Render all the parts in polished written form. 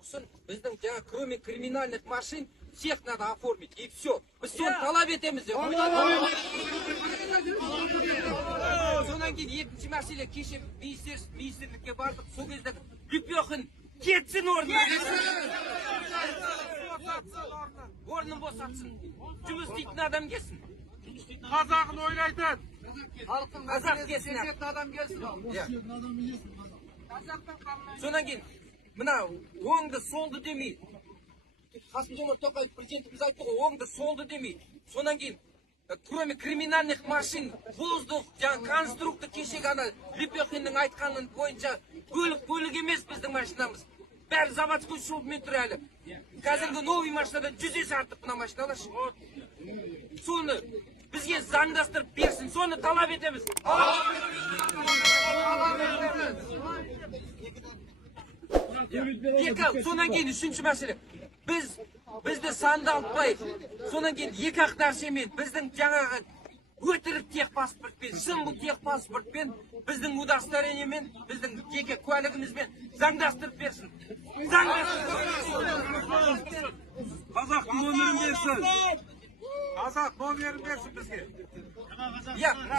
Тоқсын, біздің жаңа, кроме криминальных машин, всех надо оформить, и все. Біз соны талап етеміз. Сонан кейін екінші мәселе, кеше министрлікке бардық, сол кезде Лепехин кетсін орнын босатсын, жұмыс істейтін адам келсін. Қазағын ойлайтын. Қазақ келсін. Сонан кейін, мына оңды солды демей, Қасым-Жомарт Тоқаев президентіміз айтты ғой, оңды солды демей. Сонан кейін, кроме криминальных машин, воздух, жаңа конструктор кешегі ана Лепехиннің айтқанын бойынша бөлік емес біздің машинамыз. Бәрі заводской шубымен тұр әлі. Қазіргі новый машинадан 100 есе артық мына машиналар. Соны бізге заңдастырып берсін, соны талап етеміз. Сонан кейін үшінші мәселе. Бізді санды алпай, сонан кейін екі ақ нәрсемен, біздің жаңағы өтірік техпаспортпен, шын техпаспортпен, біздің удостоверениемен, біздің жеке куәлігімізбен заңдастырып берсін. Қазақ номерін берсін. Қазақ номерін берсін бізге.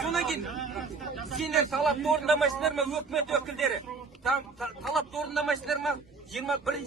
Сонан кейін, сендер талапты орындамайсыңдар ма, өкімет өкілдері? Талапты орындамайсыңдар ма? 21